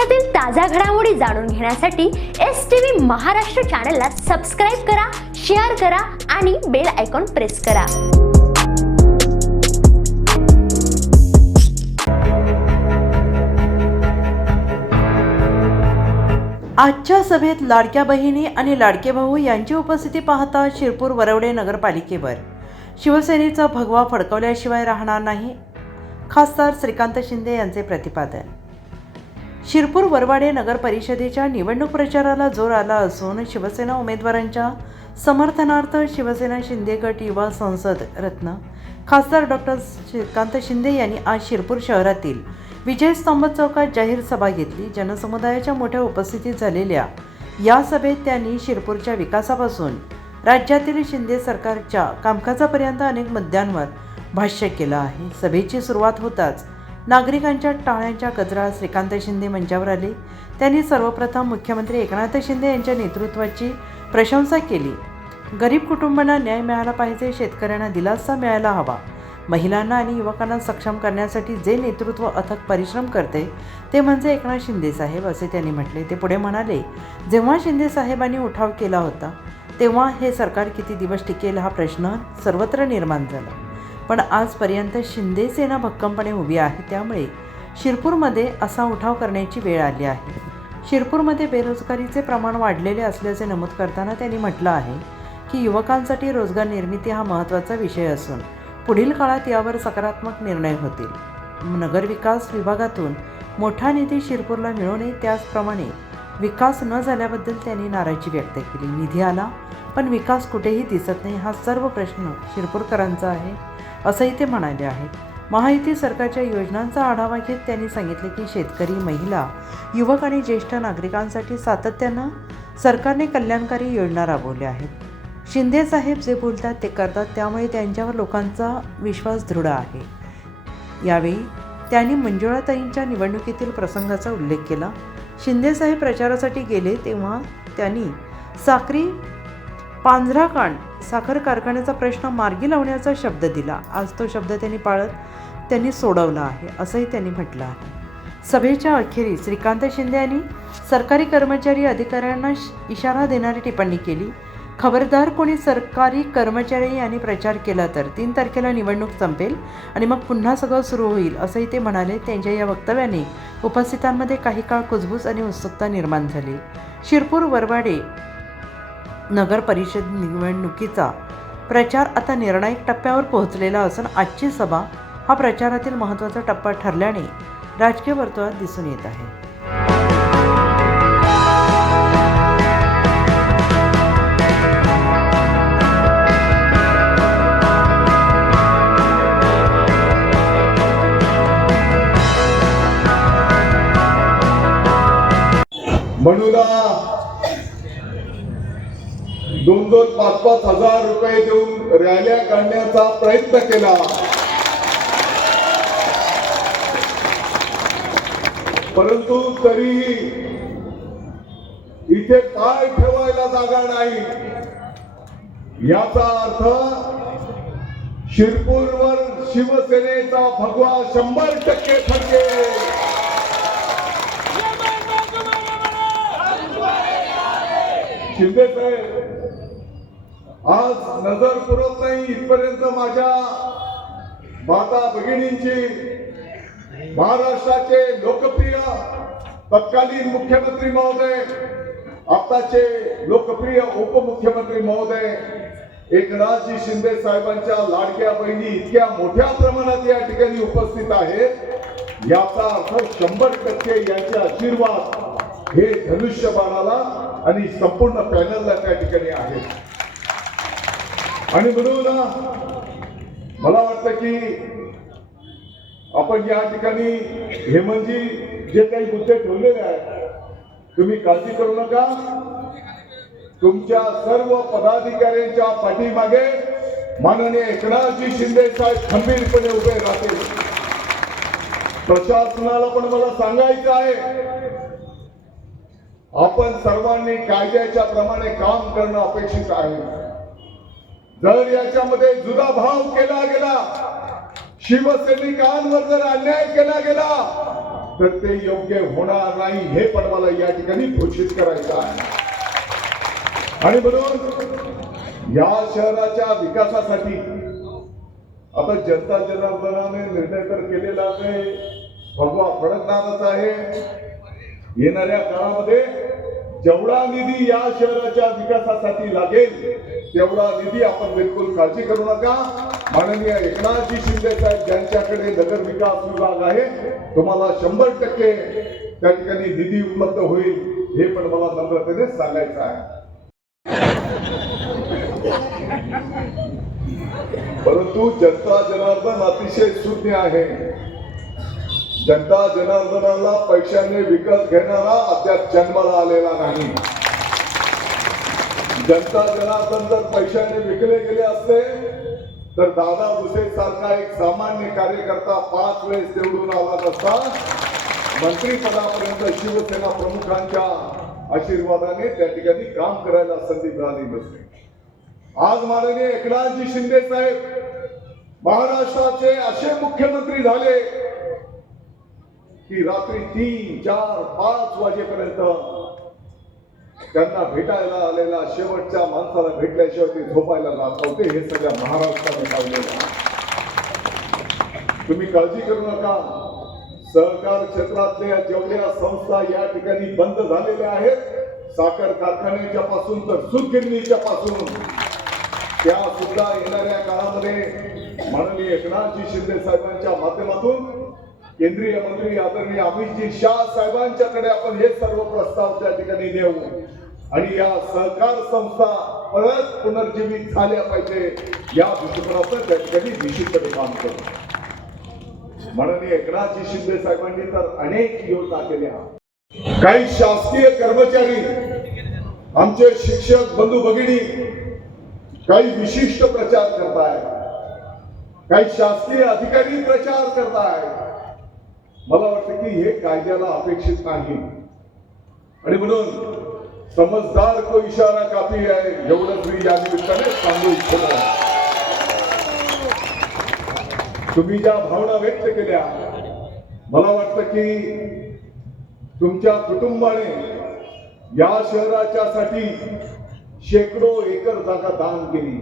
देशातील ताज्या घडामोडी जाणून घेण्यासाठी एस टी व्ही महाराष्ट्र चॅनलला सबस्क्राईब करा शेअर करा आणि बेल आयकॉन प्रेस करा. आजच्या सभेत लाडक्या बहिणी आणि लाडके भाऊ यांची उपस्थिती पाहता शिरपूर वरवडे नगरपालिकेवर. शिवसेनेचा भगवा फडकवल्याशिवाय राहणार नाही. खासदार श्रीकांत शिंदे यांचे प्रतिपादन. शिरपूर वरवाडे नगर परिषदेच्या निवडणूक प्रचाराला जोर आला असून शिवसेना उमेदवारांच्या समर्थनार्थ शिवसेना शिंदे गट युवा संसद रत्न खासदार डॉक्टर श्रीकांत शिंदे यांनी आज शिरपूर शहरातील विजय स्तंभ चौकात जाहीर सभा घेतली. जनसमुदायाच्या मोठ्या उपस्थितीत झालेल्या या सभेत त्यांनी शिरपूरच्या विकासापासून राज्यातील शिंदे सरकारच्या कामकाजापर्यंत अनेक मुद्द्यांवर भाष्य केलं आहे. सभेची सुरुवात होताच नागरिकांच्या टाळ्यांच्या गजरात श्रीकांत शिंदे मंचावर आले. त्यांनी सर्वप्रथम मुख्यमंत्री एकनाथ शिंदे यांच्या नेतृत्वाची प्रशंसा केली. गरीब कुटुंबांना न्याय मिळाला पाहिजे शेतकऱ्यांना दिलासा मिळायला हवा. महिलांना आणि युवकांना सक्षम करण्यासाठी जे नेतृत्व अथक परिश्रम करते ते म्हणजे एकनाथ शिंदे साहेब असे त्यांनी म्हटले. ते पुढे म्हणाले जेव्हा शिंदे साहेबांनी उठाव केला होता तेव्हा हे सरकार किती दिवस टिकेल हा प्रश्न सर्वत्र निर्माण झाला. पण आजपर्यंत शिंदेसेना भक्कमपणे उभी आहे. त्यामुळे शिरपूरमध्ये असा उठाव करण्याची वेळ आली आहे. शिरपूरमध्ये बेरोजगारीचे प्रमाण वाढलेले असल्याचे नमूद करताना त्यांनी म्हटलं आहे की युवकांसाठी रोजगार निर्मिती हा महत्त्वाचा विषय असून पुढील काळात यावर सकारात्मक निर्णय होतील. नगरविकास विभागातून मोठा निधी शिरपूरला मिळू नये त्याचप्रमाणे विकास न झाल्याबद्दल त्यांनी नाराजी व्यक्त केली. निधी आला पण विकास कुठेही दिसत नाही हा सर्व प्रश्न शिरपूरकरांचा आहे. असंही ते म्हणाले आहेत महायुती सरकारच्या योजनांचा आढावा घेत त्यांनी सांगितले की शेतकरी महिला युवक आणि ज्येष्ठ नागरिकांसाठी सातत्यानं सरकारने कल्याणकारी योजना राबवल्या आहेत. शिंदे साहेब जे बोलतात ते करतात त्यामुळे त्यांच्यावर लोकांचा विश्वास दृढ आहे. यावेळी त्यांनी मंजुळाताईंच्या निवडणुकीतील प्रसंगाचा उल्लेख केला. शिंदे साहेब प्रचारासाठी गेले तेव्हा त्यांनी साक्री पांझराकांड साखर कारखान्याचा प्रश्न मार्गी लावण्याचा शब्द दिला. आज तो शब्द त्यांनी पाळत त्यांनी सोडवला आहे असंही त्यांनी म्हटलं आहे. सभेच्या अखेरीस श्रीकांत शिंदे यांनी सरकारी कर्मचारी अधिकाऱ्यांना श- इशारा देणारी टिप्पणी केली. खबरदार कोणी सरकारी कर्मचारी यांनी प्रचार केला तर तीन तारखेला निवडणूक संपेल आणि मग पुन्हा सगळं सुरू होईल असंही ते म्हणाले. त्यांच्या या वक्तव्याने उपस्थितांमध्ये काही काळ कुजबूज आणि उत्सुकता निर्माण झाली. शिरपूर वरवाडे नगर परिषद निवडणुकीचा प्रचार आता निर्णायक टप्प्यावर पोहोचलेला असून आजची सभा हा प्रचारातील महत्त्वाचा टप्पा ठरल्याने राजकीय वर्तुळात दिसून येत आहे. म्हणून दोन दोन पाच पाच हजार रुपये देऊन रॅल्या काढण्याचा प्रयत्न केला. परंतु तरीही इथे पाय ठेवायला जागा नाही. याचा अर्थ शिरपूरवर शिवसेनेचा भगवा शंभर टक्के फडकेल शिंदे साहेब आज नजर पुरत नाही इथपर्यंत माझ्या माता भगिनींची. महाराष्ट्राचे लोकप्रिय तत्कालीन मुख्यमंत्री महोदय आताचे लोकप्रिय उपमुख्यमंत्री महोदय एकनाथजी शिंदे साहेबांच्या लाडक्या बहिणी इतक्या मोठ्या प्रमाणात या ठिकाणी उपस्थित आहेत. याचा अर्थ शंभर टक्के यांचे आशीर्वाद हे धनुष्यबाणाला आणि संपूर्ण पॅनलला त्या ठिकाणी आहेत. आणि म्हणून मला वाटतं की आपण या ठिकाणी हेमंतजी जे काही मुद्दे ठेवलेले आहेत तुम्ही काळजी करू नका. तुमच्या सर्व पदाधिकाऱ्यांच्या पाठीमागे माननीय एकनाथजी शिंदे साहेब खंबीरपणे उभे राहतील. प्रशासनाला पण मला सांगायचं आहे आपण सर्वांनी कायद्याच्या प्रमाणे काम करणं अपेक्षित आहे. जर याच्यामध्ये जुदा भाव केला गेला शिवसैनिकांवर जर अन्याय केला गेला तर ते योग्य होणार नाही हे पण मला या ठिकाणी घोषित करायचं आहे. आणि म्हणून या शहराच्या विकासासाठी आता जनता जनार्दनाने निर्णय तर केलेला आहे भगवा फडकणारच आहे. येणाऱ्या काळामध्ये जेवढा निधी या शहराच्या विकासासाठी लागेल तेवढा निधी आपण बिलकुल काळजी करू नका. माननीय एकनाथजी शिंदे साहेब ज्यांच्याकडे नगर विकास विभाग आहे तुम्हाला शंभर टक्के त्या ठिकाणी निधी उपलब्ध होईल हे पण मला नम्रतेने सांगायचं आहे. परंतु जनता जनार्दन अतिशय शून्य आहे. जनता जनार्दनाला पैशाने विकत घेणारा अद्याप जन्माला आलेला नाही. जनता जनार्दन जर पैशाने विकले गेले असते तर दादा भुसे सारखा एक सामान्य कार्यकर्ता पाच वेळेस निवडून आला नसता. मंत्रीपदापर्यंत शिवसेना प्रमुखांच्या आशीर्वादाने त्या ठिकाणी काम करायला संधी मिळाली नसते. आज माननीय एकनाथजी शिंदे साहेब महाराष्ट्राचे असे मुख्यमंत्री झाले की रात्री तीन चार पाच वाजेपर्यंत त्यांना भेटायला आलेला शेवटच्या माणसाला भेटल्याशिवाय ते झोपायला जात नव्हते. हे सगळ्या महाराष्ट्राने लावलेलं तुम्ही काळजी करू नका. सहकार क्षेत्रातल्या जेवढ्या संस्था या ठिकाणी बंद झालेल्या आहेत साखर कारखान्याच्या पासून तर सूतगिरणीच्या पासून त्या सुद्धा येणाऱ्या काळामध्ये माननीय एकनाथजी शिंदे साहेबांच्या माध्यमातून केंद्रीय मंत्री आदरणीय अमितजी शाह साहेबांच्याकडे आपण हे सर्व प्रस्ताव त्या ठिकाणी देऊ आणि या सहकार संस्था परत पुनर्जीवित झाल्या पाहिजे. या दृष्टिकोनातून त्या ठिकाणी निश्चितपणे काम करू. माननीय एकनाथजी शिंदे साहेबांनी तर अनेक योजना केल्या. काही शासकीय कर्मचारी आमचे शिक्षक बंधू भगिनी काही विशिष्ट प्रचार करताय काही शासकीय अधिकारी प्रचार करताय मला वाटतं की हे कायद्याला अपेक्षित नाही. आणि म्हणून समजदार को इशारा काफी आहे एवढंच मी या निमित्ताने सांगू इच्छितो. तुम्ही ज्या भावना व्यक्त केल्या मला वाटतं की तुमच्या कुटुंबाने या शहराच्या साठी शेकडो एकर जागा दान केली.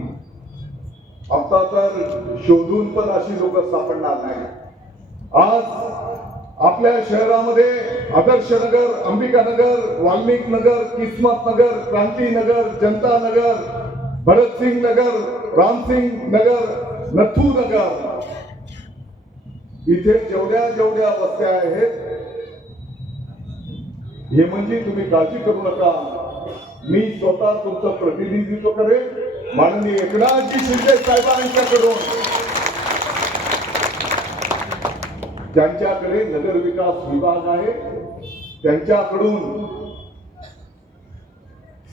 आता तर शोधून पण अशी लोक सापडणार नाही आज आपल्या शहरामध्ये आदर्श नगर अंबिका नगर वाल्मिक नगर किस्मत नगर क्रांती नगर जनता नगर भरतसिंग नगर रामसिंग नगर नथू नगर. इथे जेवढ्या जेवढ्या वस्त्या आहेत हे म्हणजे तुम्ही काळजी करू नका. मी स्वतः तुमचं प्रतिनिधित्व करेन. माननीय एकनाथजी शिंदे साहेबांच्याकडून ज्यांच्याकडे नगर विकास विभाग आहे त्यांच्याकडून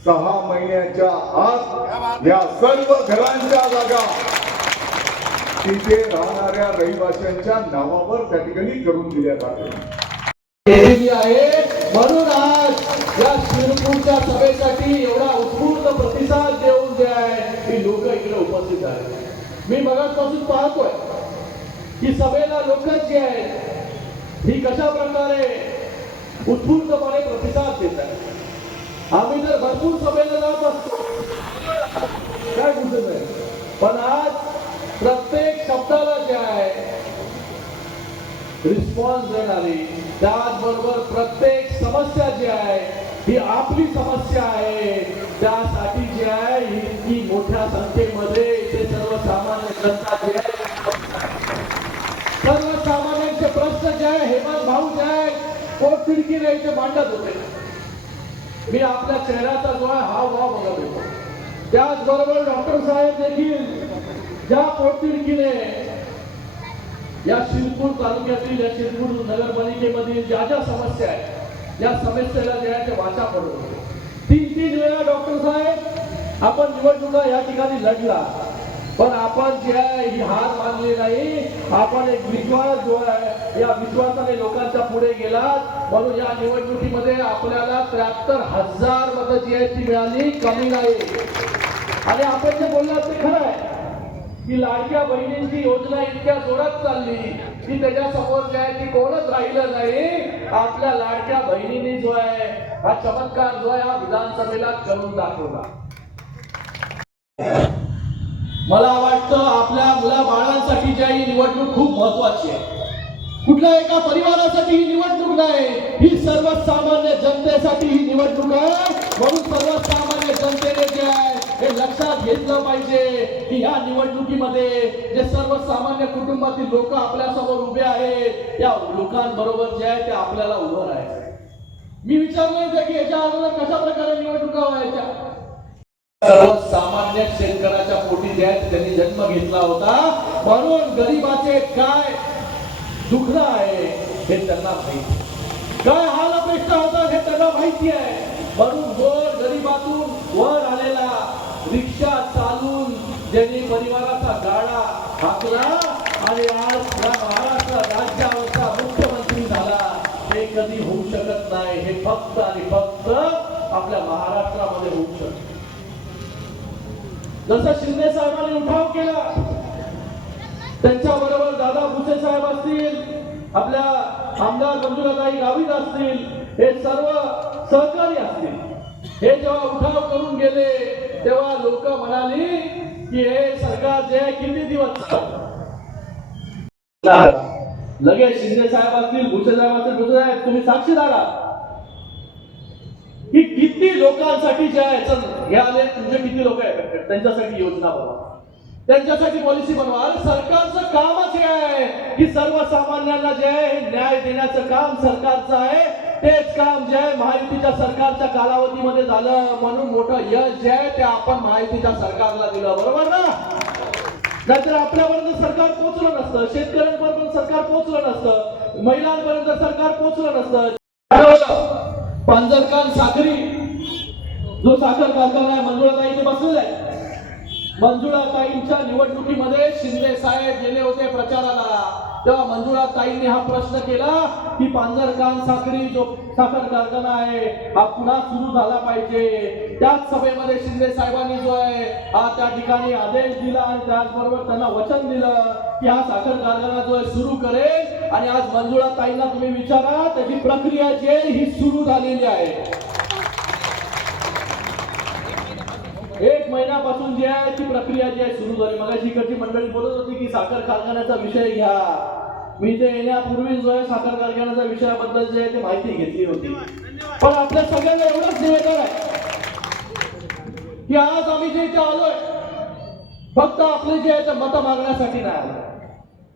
सहा महिन्याच्या आत या सर्व घरांच्या जागा तिथे राहणाऱ्या रहिवाशांच्या नावावर त्या ठिकाणी करून दिल्या जातात. आहे. म्हणून आज या शिरपूरच्या सभेसाठी एवढा उत्स्फूर्त प्रतिसाद देऊन जे आहे ही लोक इकडे उपस्थित आहेत. मी मगाचपासून पाहतोय ही सभेला लोक जी आहेत ही कशा प्रकारे उत्स्फूर्तपणे प्रतिसाद देत आहे आम्ही तर भरपूर सभेला जात असतो काय दिसत आहे पण आज प्रत्येक शब्दाला जे आहे रिस्पॉन्स देणारी त्याचबरोबर प्रत्येक समस्या जी आहे ही आपली समस्या आहे. त्यासाठी जी आहे ही मोठ्या संख्येमध्ये ते सर्वसामान्य जनता जी आहे सर्वसामान्यांचे प्रश्न जे आहे हेमंत भाऊ जे आहे पोटतिडकीने इथे मांडत होते. मी आपल्या चेहऱ्याचा जो आहे हा भाव बघत होतो. त्याचबरोबर डॉक्टर साहेब देखील ज्या पोटतिडकीने या शिरपूर तालुक्यातील या शिरपूर नगरपालिकेमधील ज्या ज्या समस्या आहेत या समस्येला जे आहे ते वाचा पडत होते. तीन तीन वेळा डॉक्टर साहेब आपण निवडणुका या ठिकाणी लढला. पण आपण जे आहे ही हार मानली नाही आपण एक विश्वास जो आहे या विश्वासाने लोकांच्या पुढे गेला म्हणून या निवडणुकीमध्ये आपल्याला त्र्याहत्तर हजार मतं जी आहेत ती मिळाली कमी नाही. आणि आपण जे बोललात ते खरं आहे. की लाडक्या बहिणींची योजना इतक्या जोरात चालली की त्याच्यासमोर जे आहे ती कोणच राहिलं नाही. आपल्या लाडक्या बहिणीने जो आहे हा चमत्कार जो आहे हा विधानसभेला करून दाखवला. मला वाटतं आपल्या मुला बाळांसाठी जी आहे ही निवडणूक खूप महत्वाची आहे. कुठल्या एका परिवारासाठी ही निवडणूक नाही ही सर्वसामान्य जनतेसाठी ही निवडणूक आहे. म्हणून सर्वसामान्य जनतेने जे आहे हे लक्षात घेतलं पाहिजे की ह्या निवडणुकीमध्ये जे सर्वसामान्य कुटुंबातील लोक आपल्यासमोर उभे आहेत या लोकांबरोबर जे आहे ते आपल्याला उभं राहायचं मी विचारलं होतं की याच्या अगोदर कशा प्रकारे निवडणुका व्हायच्या? सर्वसामान्य शेतकऱ्याच्या पोटी त्यांनी जन्म घेतला होता. म्हणून गरीबाचे काय दुखणं आहे हे त्यांना माहिती काय हाल अपेक्षा होतात हे त्यांना माहिती आहे. म्हणून वर गरीबातून वर आलेला रिक्षा चालून ज्यांनी परिवाराचा गाडा हाकला आणि आज या महाराष्ट्र राज्यावरचा मुख्यमंत्री झाला हे कधी होऊ शकत नाही हे फक्त आणि फक्त आपल्या महाराष्ट्रामध्ये होऊ शकत जसं शिंदे साहेबांनी उठाव केला त्यांच्या बरोबर दादा भुसे साहेब असतील आपल्या आमदार मंजुलाताई गावित असतील हे सर्व सहकारी असतील. हे जेव्हा उठाव करून गेले तेव्हा लोक म्हणाली की हे सरकार जे आहे किती दिवस लगेच शिंदे साहेब असतील भुसे साहेब असतील भुसे साहेब तुम्ही साक्षीदार आहात. की किती लोकांसाठी जे आहे हे आले तुमचे किती लोक आहेत? त्यांच्यासाठी योजना बनवा. त्यांच्यासाठी पॉलिसी बनवा. अरे सरकारचं कामच हे आहे की सर्वसामान्यांना जे आहे न्याय देण्याचं काम सरकारचं आहे. तेच काम जे आहे महायुतीच्या सरकारच्या कालावधीमध्ये झालं. म्हणून मोठं यश जे आहे ते आपण महायुतीच्या सरकारला दिलं. बरोबर ना? नाहीतर आपल्यापर्यंत सरकार पोहोचलं नसतं. शेतकऱ्यांपर्यंत सरकार पोहोचलं नसतं. महिलांपर्यंत सरकार पोहोचलं नसतं. पांजरकान साखरी. जो साखर कारखाना आहे मंजुळाताई बसलेला आहे. मंजुळाताईंच्या निवडणुकीमध्ये शिंदे साहेब गेले होते प्रचाराला. तेव्हा मंजुळा ताईंनी हा प्रश्न केला की पांजरकान साखरी जो साखर कारखाना आहे हा पुन्हा सुरू झाला पाहिजे. त्याच सभेमध्ये शिंदे साहेबांनी जो आहे हा त्या ठिकाणी आदेश दिला आणि त्याचबरोबर त्यांना वचन दिलं की हा साखर कारखाना जो आहे सुरू करेल. आणि आज मंजुळाताईंना तुम्ही विचारा त्याची प्रक्रिया जी आहे ही सुरू झालेली आहे. एक महिन्यापासून जी आहे ती प्रक्रिया जी आहे सुरू झाली. मग इकडची मंडळी बोलत होती की साखर कारखान्याचा विषय घ्या. मी ते येण्यापूर्वी जो आहे साखर कारखान्याच्या विषयाबद्दल जे आहे ते माहिती घेतली होती. पण आपल्या सगळ्यांना एवढंच निवेदन आहे की आज आम्ही जे इथे आलोय फक्त आपले जे आहे ते मतं मागण्यासाठी नाही आलो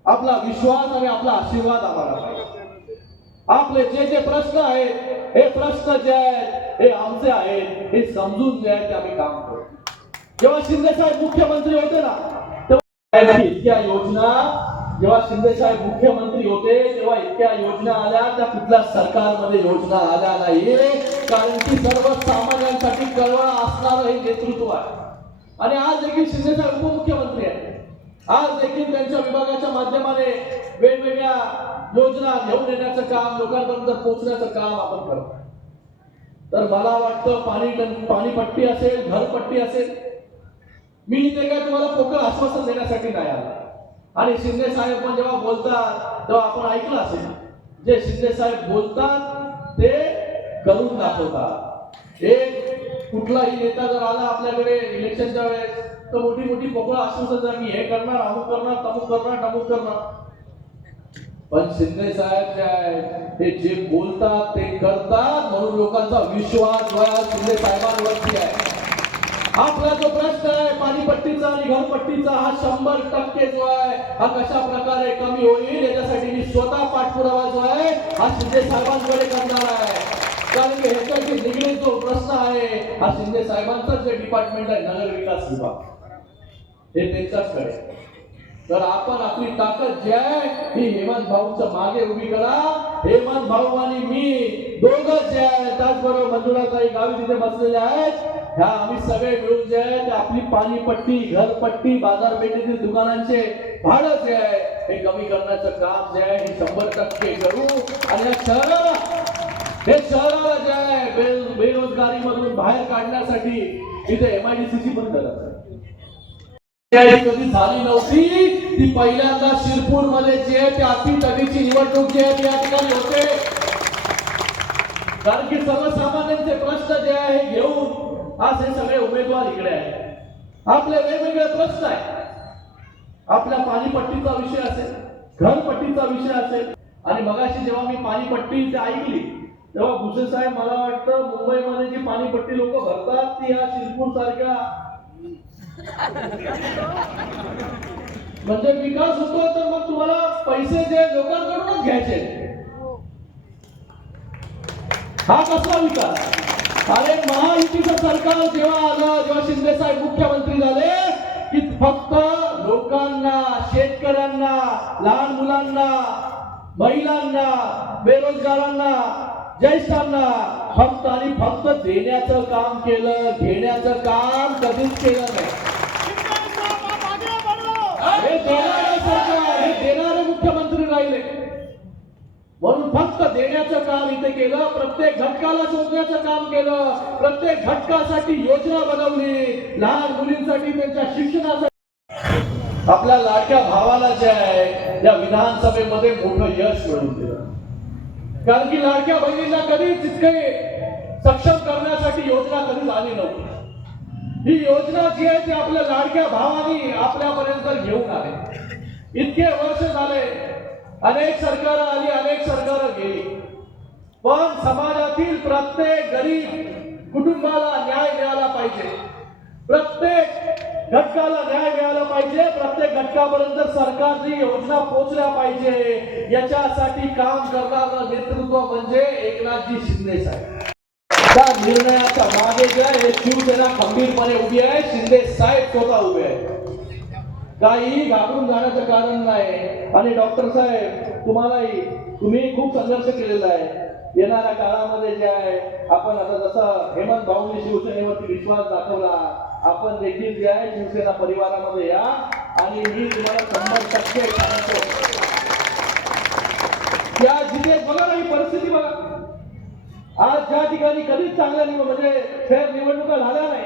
आपला विश्वास आणि आपला आशीर्वाद आम्हाला आपले जे जे प्रश्न आहेत हे प्रश्न जे आहेत हे आमचे आहेत हे समजून जे आहे ते आम्ही काम करू. जेव्हा शिंदे साहेब मुख्यमंत्री होते ना तेव्हा इतक्या योजना जेव्हा शिंदे साहेब मुख्यमंत्री होते तेव्हा इतक्या योजना आल्या त्या कुठल्या सरकारमध्ये योजना आल्या नाही. कारण की सर्वसामान्यांसाठी कळवळा असणारं हे नेतृत्व आहे. आणि आज देखील शिंदे साहेब उपमुख्यमंत्री आहेत. आज देखील त्यांच्या विभागाच्या माध्यमाने वेगवेगळ्या योजना घेऊन येण्याचं काम लोकांपर्यंत पोहोचण्याचं काम आपण करतो तर मला वाटतं पाणी पाणीपट्टी असेल घरपट्टी असेल मी इथे काय तुम्हाला पोकळ आश्वासन देण्यासाठी नाही आलो. आणि शिंदे साहेब पण जेव्हा बोलतात तेव्हा आपण ऐकलं असेल. जे शिंदे साहेब बोलतात ते करून दाखवतात. एक कुठलाही नेता जर आला आपल्याकडे इलेक्शनच्या वेळेस तर मोठी मोठी पोकळ आश्वासन जर मी हे करणार अमुक करणार तमुक करणार टमुक करणार. पण शिंदे साहेब जे आहेत हे जे बोलतात ते करतात म्हणून लोकांचा विश्वास शिंदे साहेबांवरती आहे. आपला जो प्रश्न आहे पाणीपट्टीचा आणि घरपट्टीचा हा शंभर टक्के जो आहे हा कशा प्रकारे कमी होईल याच्यासाठी मी स्वतः पाठपुरावा जो आहे हा शिंदे साहेबांकडे करणार आहे. कारण की ह्याच्याशी निगडीत जो प्रश्न आहे हा शिंदे साहेबांचाच जे डिपार्टमेंट आहे नगर विकास विभाग. हे त्यांच्याचकडे. तर आपण आपली ताकद जी आहे ही हेमंत भाऊच्या मागे उभी करा. हेमंत भाऊ आणि मी दोघं जे आहे त्याचबरोबर मंजुळाताई गावी तिथे बसलेले आहेत. ह्या आम्ही सगळे मिळून जे आहे ते आपली पाणीपट्टी घरपट्टी बाजारपेठेतील दुकानांचे भाडं जे आहे हे कमी करण्याचं काम जे आहे हे शंभर टक्के करू. आणि या शहराला हे शहराला जे आहे बे- बेरोजगारीमधून बाहेर काढण्यासाठी इथे एमआयडीसीची पण गरज आहे. कधी झाली नव्हती? ती पहिल्यांदा शिरपूरमध्ये जी आहे ती अति तटीची निवडणूक जी आहे ती या ठिकाणी होते. कारण की सर्वसामान्यांचे प्रश्न जे आहे घेऊन आज हे सगळे उमेदवार इकडे आहेत. आपले वेगवेगळे प्रश्न आहेत. आपल्या पाणीपट्टीचा विषय असेल घरपट्टीचा विषय असेल. आणि मगाशी जेव्हा मी पाणीपट्टी ते ऐकली तेव्हा भुसे साहेब मला वाटतं मुंबईमध्ये जी पाणीपट्टी लोक भरतात ती या शिरपूर सारख्या म्हणजे विकास होतो तर मग तुम्हाला पैसे जे लोकांकडूनच घ्यायचे. हा कसला विकास? अरे महायुतीचं सरकार जेव्हा आलं जेव्हा शिंदे साहेब मुख्यमंत्री झाले की फक्त लोकांना शेतकऱ्यांना लहान मुलांना महिलांना बेरोजगारांना ज्येष्ठांना फक्त आणि फक्त देण्याचं काम केलं घेण्याचं काम कधीच केलं नाही. म्हणून फक्त देण्याचं काम इथे केलं प्रत्येक घटकाला शोधण्याचं काम केलं प्रत्येक घटकासाठी योजना बनवली. लहान मुलींसाठी त्यांच्या शिक्षणासाठी आपल्या लाडक्या भावाला जे आहे या विधानसभेमध्ये मोठं यश मिळवून दिलं. कारण की लाडक्या बहिणींना कधीच इतके सक्षम करण्यासाठी योजना कधीच आली नव्हती. ही योजना जी आहे ती आपल्या लाडक्या भावानी आपल्यापर्यंत घेऊन आले. इतके वर्ष झाले अनेक सरकार आली अनेक सरकार गेली. पण समाजातील प्रत्येक गरीब कुटुंबाला न्याय मिळाला पाहिजे. प्रत्येक घटकाला न्याय मिळाला पाहिजे. प्रत्येक घटकापर्यंत सरकारची योजना पोहोचल्या पाहिजे याच्यासाठी काम करणारं नेतृत्व म्हणजे एकनाथजी शिंदे साहेब. त्या निर्णयाच्या मागे जे आहे शिवसेना खंबीरपणे उभी आहे. शिंदे साहेब स्वतः उभे आहेत. काही घाबरून जाण्याचं कारण नाही. आणि डॉक्टर साहेब तुम्हालाही तुम्ही खूप संघर्ष केलेला आहे. येणाऱ्या काळामध्ये जे आहे आपण आता जसं हेमंत भाऊंनी शिवसेनेवरती विश्वास दाखवला आपण देखील जे आहे शिवसेना परिवारामध्ये या. आणि मी तुम्हाला शंभर टक्के सांगतो त्या जिथे बघा ना ही परिस्थिती बघा. आज ज्या ठिकाणी कधीच चांगल्या निवड म्हणजे फेर निवडणुका झाल्या नाही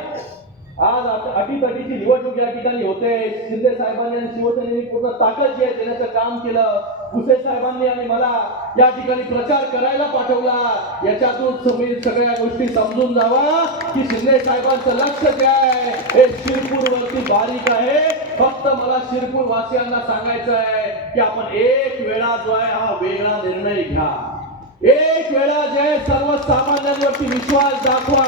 आज अटीतटीची निवडणूक या ठिकाणी होते. शिंदे साहेबांनी आणि शिवसेनेने पूर्ण ताकद जी आहे देण्याचं काम केलं. भुसे साहेबांनी आणि मला या ठिकाणी प्रचार करायला पाठवला. याच्यातून तुम्ही सगळ्या गोष्टी समजून जावा की शिंदे साहेबांचं लक्ष जे आहे हे शिरपूर वरती बारीक आहे. फक्त मला शिरपूर वासियांना सांगायचं आहे की आपण एक वेळा जो आहे हा वेगळा निर्णय घ्या. एक वेळा जे सर्वसामान्यांवरती विश्वास दाखवा.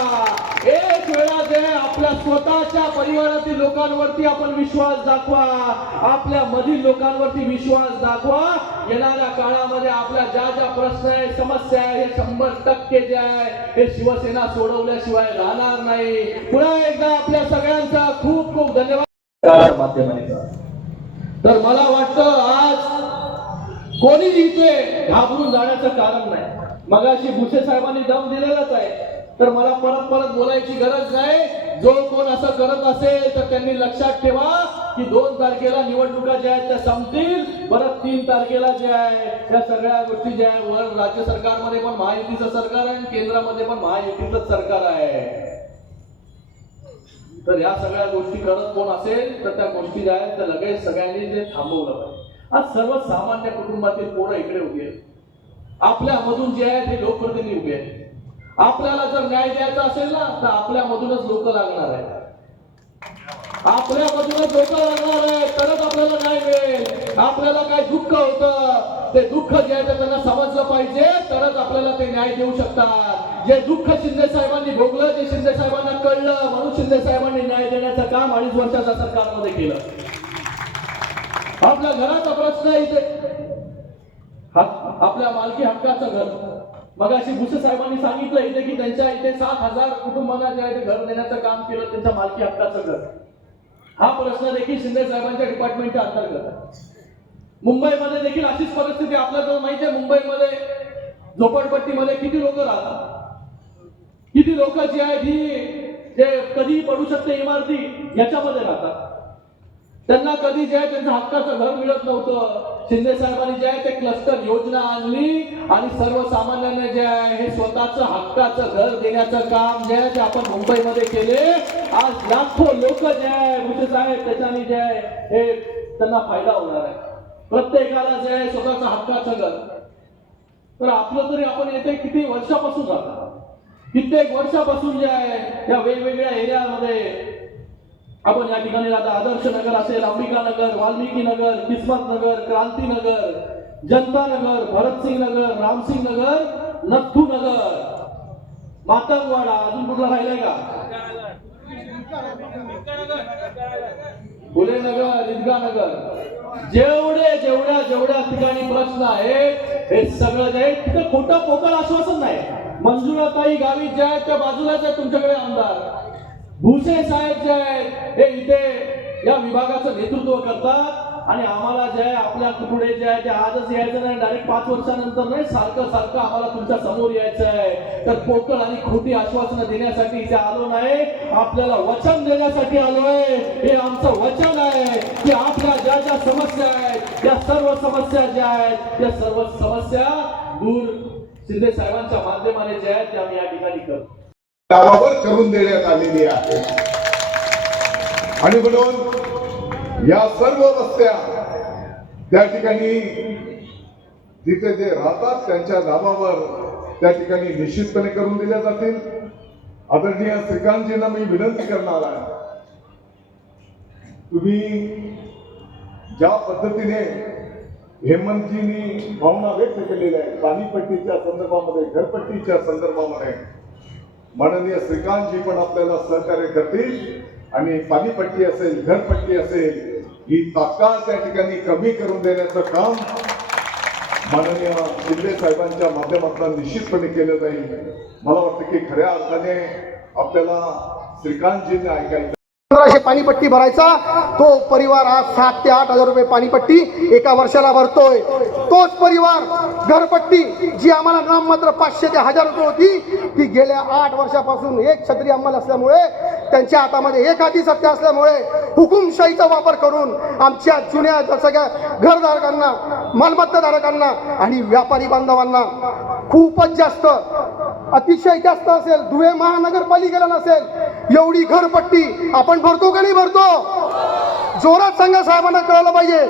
एक वेळा जे आपल्या स्वतःच्या परिवारातील लोकांवरती आपण विश्वास दाखवा. आपल्या मधील लोकांवरती विश्वास दाखवा. येणाऱ्या काळामध्ये आपल्या ज्या ज्या प्रश्न आहे समस्या आहे हे शंभर टक्के जे आहे हे शिवसेना सोडवल्याशिवाय राहणार नाही. पुन्हा एकदा आपल्या भुसेंचा खूप खूप धन्यवाद. तर मला वाटतं आज कोणी इथे घाबरून जाण्याचं कारण नाही. मगाशी भुसे साहेबांनी दम दिलेलाच आहे. तर मला परत परत बोलायची गरज नाही. जो कोण असं करत असेल तर त्यांनी लक्षात ठेवा की दोन तारखेला निवडणुका ज्या आहेत त्या संपतील. परत तीन तारखेला जे आहे त्या सगळ्या गोष्टी ज्या आहे वर राज्य सरकारमध्ये पण महायुतीचं सरकार आहे आणि केंद्रामध्ये पण महायुतीचं सरकार आहे. तर या सगळ्या गोष्टी करत कोण असेल तर त्या गोष्टी ज्या आहेत त्या लगेच सगळ्यांनी ते थांबवलं पाहिजे. आज सर्वसामान्य कुटुंबातील पोरं इकडे उभी आहेत. आपल्यामधून जे आहे ते लोकप्रतिनिधी उभे आहेत. आपल्याला जर न्याय द्यायचा असेल ना तर आपल्यामधूनच लोक लागणार आहेत. आपल्यामधूनच लोक लागणार आहेत तरच आपल्याला न्याय मिळेल. आपल्याला काय दुःख होतं? ते दुःख जे आहे ते त्यांना समजलं पाहिजे तरच आपल्याला ते न्याय देऊ शकतात. जे दुःख शिंदे साहेबांनी भोगलं ते शिंदे साहेबांना कळलं. म्हणून शिंदे साहेबांनी न्याय देण्याचं काम अडीच वर्षाच्या सरकारमध्ये केलं. आपल्या घराचा प्रश्न आहे इथे. आपल्या मालकी हक्काचं घर. मगाशी भुसे साहेबांनी सांगितलं इथे की त्यांच्या इथे सात हजार कुटुंबांना जे आहे ते घर देण्याचं काम केलं त्यांच्या मालकी हक्काचं घर. हा प्रश्न देखील शिंदे साहेबांच्या डिपार्टमेंटच्या अंतर्गत आहे. मुंबईमध्ये देखील अशीच परिस्थिती आपल्याला माहिती आहे मुंबईमध्ये झोपडपट्टीमध्ये किती लोक राहतात? किती लोक जी आहेत ही जे कधी पडू शकते इमारती याच्यामध्ये राहतात. त्यांना कधी जे आहे त्यांचं हक्काचं घर मिळत नव्हतं. शिंदे साहेबांनी जे आहे ते क्लस्टर योजना आणली आणि सर्वसामान्यांना जे आहे हे स्वतःचं हक्काचं घर देण्याचं काम जे आहे ते आपण मुंबईमध्ये केले. आज लाखो लोक जे आहे भुसे साहेब त्याच्याने जे आहे हे त्यांना फायदा होणार आहे. प्रत्येकाला जे आहे स्वतःचं हक्काचं घर. तर आपलं तरी आपण येते किती वर्षापासून राहतो कित्येक वर्षापासून जे आहे या वेगवेगळ्या एरियामध्ये आपण या ठिकाणी आता आदर्श नगर असेल अंबिका नगर वाल्मिकी नगर किस्मत नगर क्रांती नगर जनता नगर भरतसिंग नगर रामसिंग नगर नथू नगर. मातंगवाडा अजून कुठला राहिलाय का? फुले नगर ईदगा नगर. जेवढे जेवढ्या जेवढ्या ठिकाणी प्रश्न आहेत हे सगळं जे तिथं खोटं पोकळ आश्वासन नाही. मंजुळाताई गावी ज्या त्या बाजूलाच आहे तुमच्याकडे आमदार. भुसे साहेब जे आहेत हे इथे या विभागाचं नेतृत्व करतात. आणि आम्हाला जे आहे आपल्या पुढे जे आहे ते आजच यायचं नाही डायरेक्ट पाच वर्षानंतर नाही सारखं सारखं आम्हाला तुमच्यासमोर यायचं आहे. तर पोकळ आणि खोटी आश्वासनं देण्यासाठी इथे आलो नाही. आपल्याला वचन देण्यासाठी आलो आहे. हे आमचं वचन आहे की आपल्या ज्या ज्या समस्या आहेत त्या सर्व समस्या ज्या आहेत त्या सर्व समस्या दूर शिंदे साहेबांच्या माध्यमाने जे आहेत ते आम्ही या ठिकाणी करतो. गावावर करून देण्यात आलेली आहे. आणि म्हणून या सर्व रस्त्या त्या ठिकाणी तिथे जे राहतात त्यांच्या नावावर त्या ठिकाणी निश्चितपणे करून दिल्या जातील. आदरणीय श्रीकांतजींना मी विनंती करणार आहे. तुम्ही ज्या पद्धतीने हेमंतजींनी भावना व्यक्त केलेल्या आहे पाणीपट्टीच्या संदर्भामध्ये घरपट्टीच्या संदर्भामध्ये माननीय श्रीकांतजी पण आपल्याला सहकार्य करतील. आणि पाणीपट्टी असेल घरपट्टी असेल ही तात्काळ त्या ठिकाणी कमी करून देण्याचं काम माननीय शिंदे साहेबांच्या माध्यमातून निश्चितपणे केलं जाईल. मला वाटतं की खऱ्या अर्थाने आपल्याला श्रीकांतजींना ऐकायचं पंधराशे पाणीपट्टी भरायचा. तो परिवार आज सात ते आठ हजार रुपये पाणीपट्टी एका वर्षाला भरतोय. तोच परिवार घरपट्टी जी आम्हाला नाममात्र पाचशे ते हजार रुपये होती ती गेल्या आठ वर्षापासून एक छत्री अंमल असल्यामुळे त्यांच्या हातामध्ये एक हाती सत्य असल्यामुळे हुकुमशाहीचा वापर करून आमच्या जुन्या सगळ्या घरधारकांना मालमत्ताधारकांना आणि व्यापारी बांधवांना खूपच जास्त अतिशय जास्त असेल धुळे महानगरपालिकेला नसेल एवढी घरपट्टी आपण भरतो का नाही भरतो? जोरात सांगा साहेबांना कळलं पाहिजे.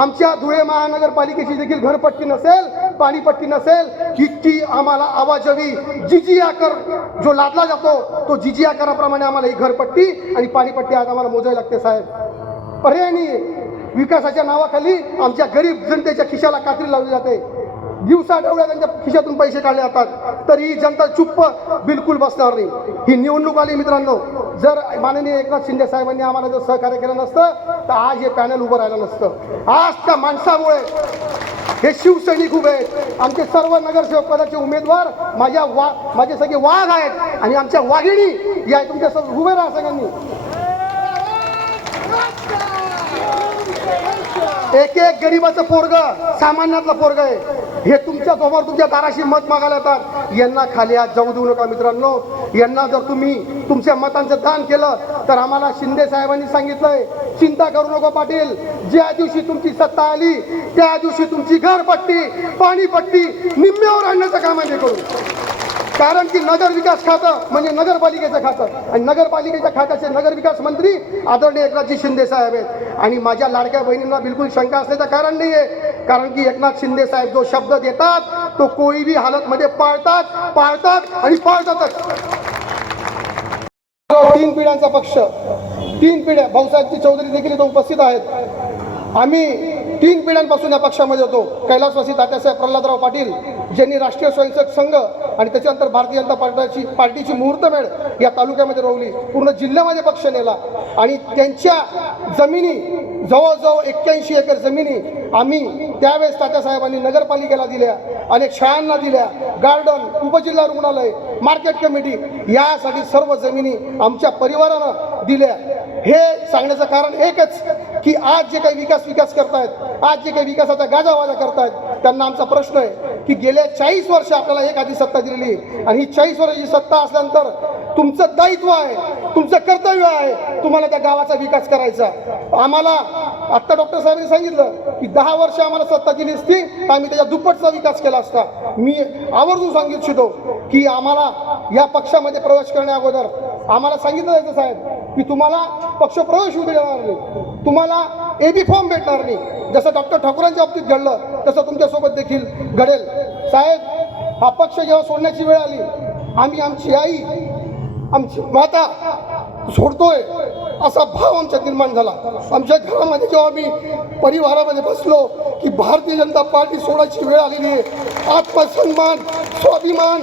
आमच्या धुळे महानगरपालिकेची देखील घरपट्टी नसेल पाणीपट्टी नसेल इतकी आम्हाला आवाजवी जिजिया कर जो लादला जातो तो जिजिया कराप्रमाणे आम्हाला ही घरपट्टी आणि पाणीपट्टी आज आम्हाला मोजावी लागते साहेब. पर्याय विकासाच्या नावाखाली आमच्या गरीब जनतेच्या खिशाला कात्री लावली जाते. दिवसा डवळ्या त्यांच्या खिशातून पैसे काढले जातात. तरी ही जनता चुप्प बिलकुल बसणार नाही. ही निवडणूक आली मित्रांनो. जर माननीय एकनाथ शिंदे साहेबांनी आम्हाला जर सहकार्य केलं नसतं तर आज हे पॅनल उभं राहिलं नसतं. आज त्या माणसामुळे हे शिवसैनिक उभे आहेत. आमचे सर्व नगरसेवक पदाचे उमेदवार माझ्या वा माझे सगळे वाघ आहेत आणि आमच्या वाघिणी या तुमच्या सर्व उभे राहा सगळ्यांनी. एक एक गरीबाचं पोरग सामान्यातलं पोरग आहे. हे तुमच्यासमोर तुमच्या दाराशी मत मागायला येतात. यांना खाली आज जाऊ देऊ नका मित्रांनो. यांना जर तुम्ही तुमच्या मतांचं दान केलं तर आम्हाला शिंदे साहेबांनी सांगितलंय चिंता करू नको पाटील. ज्या दिवशी तुमची सत्ता आली त्या दिवशी तुमची घरपट्टी पाणीपट्टी निम्म्यावर आणण्याचं काम आम्ही करू. कारण की नगर विकास खातं म्हणजे नगरपालिकेचं खातं. आणि नगरपालिकेच्या खात्याचे नगर विकास मंत्री आदरणीय एकनाथजी शिंदे साहेब आहेत. आणि माझ्या लाडक्या बहिणींना बिलकुल शंका असण्याचं कारण नाही आहे कारण की एकनाथ शिंदे साहेब जो शब्द देतात तो कोई बी हालतमध्ये पाळतात पाळतात आणि पाळतातच. तीन पिढ्यांचा पक्ष. तीन पिढ्या भाऊसाहेबजी चौधरी देखील इथं उपस्थित आहेत. आम्ही तीन पिढ्यांपासून या पक्षामध्ये होतो. कैलासवासी तात्यासाहेब प्रल्हादराव पाटील ज्यांनी राष्ट्रीय स्वयंसेवक संघ आणि त्याच्यानंतर भारतीय जनता पार्टीची पार्टीची मुहूर्तमेढ या तालुक्यामध्ये रोवली. पूर्ण जिल्ह्यामध्ये पक्ष नेला. आणि त्यांच्या जमिनी जवळजवळ एक्क्याऐंशी एकर जमिनी आम्ही त्यावेळेस तात्यासाहेबांनी नगरपालिकेला दिल्या अनेक शाळांना दिल्या गार्डन उपजिल्हा रुग्णालय मार्केट कमिटी यासाठी सर्व जमिनी आमच्या परिवारानं दिल्या. हे सांगण्याचं कारण एकच की आज जे काही विकास विकास करतायत आज जे काही विकासाचा गाजावाजा करतायत त्यांना आमचा प्रश्न आहे की गेल्या चाळीस वर्ष आपल्याला एक आधी सत्ता दिलेली आहे. आणि ही चाळीस वर्षाची सत्ता असल्यानंतर तुमचं दायित्व आहे तुमचं कर्तव्य आहे तुम्हाला त्या गावाचा विकास करायचा. आम्हाला आत्ता डॉक्टर साहेबांनी सांगितलं की दहा वर्ष आम्हाला सत्ता दिली असती आम्ही त्याच्या दुप्पटचा विकास केला असता. मी आवर्जून सांगितलं की आम्हाला या पक्षामध्ये प्रवेश करण्या अगोदर आम्हाला सांगितलं जायचं साहेब की तुम्हाला पक्ष प्रवेश होऊ देणार नाही. तुम्हाला ए बी फॉर्म भेटणार नाही. जसं डॉक्टर ठाकूरांच्या बाबतीत घडलं तसं तुमच्यासोबत देखील घडेल. साहेब हा पक्ष जेव्हा सोडण्याची वेळ आली आम्ही आमची आई आमची माता सोडतोय असा भाव आमच्यात निर्माण झाला. आमच्या घरामध्ये जेव्हा आम्ही परिवारामध्ये बसलो की भारतीय जनता पार्टी सोडायची वेळ आलेली आहे आत्मसन्मान स्वाभिमान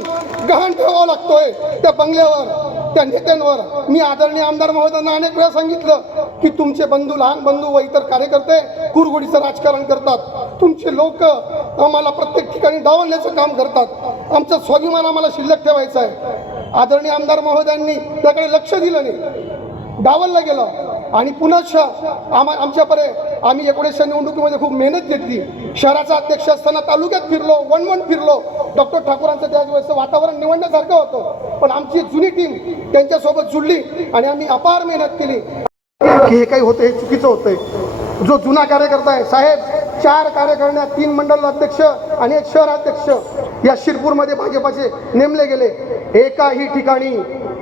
गहाण ठेवावा लागतोय त्या बंगल्यावर. त्या नेत्यांवर मी आदरणीय आमदार महोदयांना अनेक वेळा सांगितलं की तुमचे बंधू लहान बंधू व इतर कार्यकर्ते कुरगुडीचं राजकारण करतात. तुमचे लोक आम्हाला प्रत्येक ठिकाणी डावलण्याचं काम करतात. आमचं स्वाभिमान आम्हाला शिल्लक ठेवायचं आहे. आदरणीय आमदार महोदयांनी त्याकडे लक्ष दिलं नाही. डावललं गेलं. आणि पुनश्च आम्हा आमच्यापर्यंत आम्ही एकोणीसशे निवडणुकीमध्ये खूप मेहनत घेतली. शहराचा अध्यक्ष असताना तालुक्यात फिरलो वन वन फिरलो. डॉक्टर ठाकूरांचं त्यावेळेस वेळेचं वातावरण निवडण्यासारखं होतं. पण आमची जुनी टीम त्यांच्यासोबत जुळली आणि आम्ही अपार मेहनत केली. की हे काही होतं हे चुकीचं होतंय. जो जुना कार्यकर्ता आहे साहेब चार कार्यकारिण्या तीन मंडल अध्यक्ष आणि एक शहराध्यक्ष या शिरपूरमध्ये भाजपाचे नेमले गेले. एकाही ठिकाणी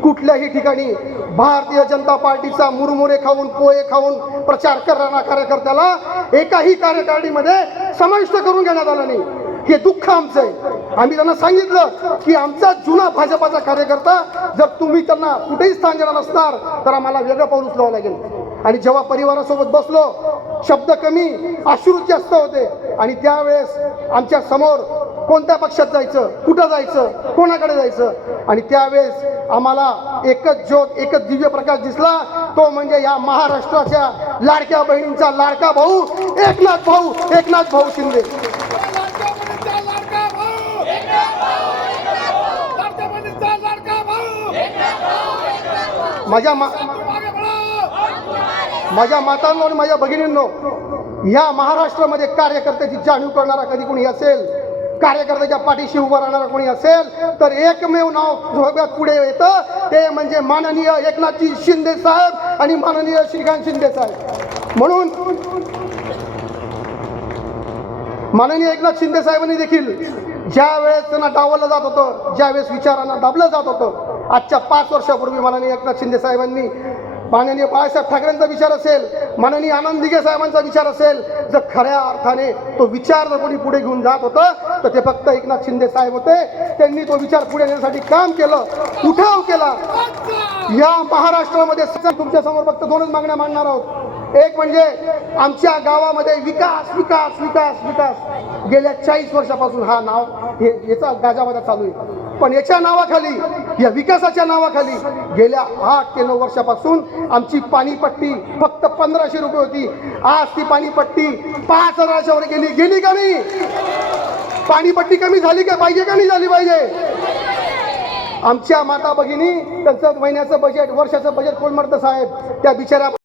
कुठल्याही ठिकाणी भारतीय जनता पार्टीचा मुरमुरे खाऊन पोहे खाऊन प्रचार करणारा कार्यकर्त्याला एकाही कार्यकारिणीमध्ये समाविष्ट करून घेण्यात आला नाही. हे दुःख आमचं आहे. आम्ही त्यांना सांगितलं की आमचा जुना भाजपाचा कार्यकर्ता जर तुम्ही त्यांना कुठेही स्थान देणार नसणार तर आम्हाला वेगळं पाऊल उचलावं लागेल. आणि जेव्हा परिवारासोबत बसलो शब्द कमी अश्रू जास्त होते. आणि त्यावेळेस आमच्यासमोर कोणत्या पक्षात जायचं? कुठं जायचं? कोणाकडे जायचं? आणि त्यावेळेस आम्हाला एकच ज्योत एकच दिव्य प्रकाश दिसला. तो म्हणजे या महाराष्ट्राच्या लाडक्या बहिणींचा लाडका भाऊ एकनाथ भाऊ एकनाथ भाऊ शिंदे. माझ्या मा माझ्या मातांनो आणि माझ्या भगिनींनो या महाराष्ट्रामध्ये कार्यकर्त्याची जाणीव करणारा कधी कोणी असेल? कार्यकर्त्याच्या पाठीशी उभं राहणारा कोणी असेल तर एकमेव नाव सगळ्यात पुढे येतं. ते म्हणजे माननीय एकनाथजी शिंदे साहेब आणि माननीय श्रीकांत शिंदे साहेब. म्हणून माननीय एकनाथ शिंदे साहेबांनी देखील ज्या वेळेस त्यांना डावलं जात होतं ज्या वेळेस विचारांना दाबलं जात होतं आजच्या पाच वर्षापूर्वी माननीय एकनाथ शिंदे साहेबांनी माननीय बाळासाहेब ठाकरेंचा विचार असेल माननीय आनंद दिघे साहेबांचा विचार असेल जर खऱ्या अर्थाने तो विचार जर कोणी पुढे घेऊन जात होतं तर ते फक्त एकनाथ शिंदे साहेब होते. त्यांनी तो विचार पुढे नेण्यासाठी काम केलं उठाव केला. या महाराष्ट्रामध्ये तुमच्यासमोर फक्त दोनच मागण्या मांडणार आहोत. एक म्हणजे आमच्या गावामध्ये विकास विकास विकास विकास. गेल्या चाळीस वर्षापासून हा नाव हे याचा गाजावाजा चालू आहे. पण याच्या नावाखाली या विकासाच्या नावाखाली गेल्या आठ ते नऊ वर्षापासून आमची पाणीपट्टी फक्त पंधराशे रुपये होती. आज ती पाणीपट्टी पाच हजाराच्यावर गेली. गेली का नाही? पाणीपट्टी कमी झाली का? पाहिजे का नाही झाली पाहिजे. आमच्या माता भगिनी त्यांचं महिन्याचं बजेट वर्षाचं बजेट कोण म्हणतं साहेब. त्या बिचाऱ्या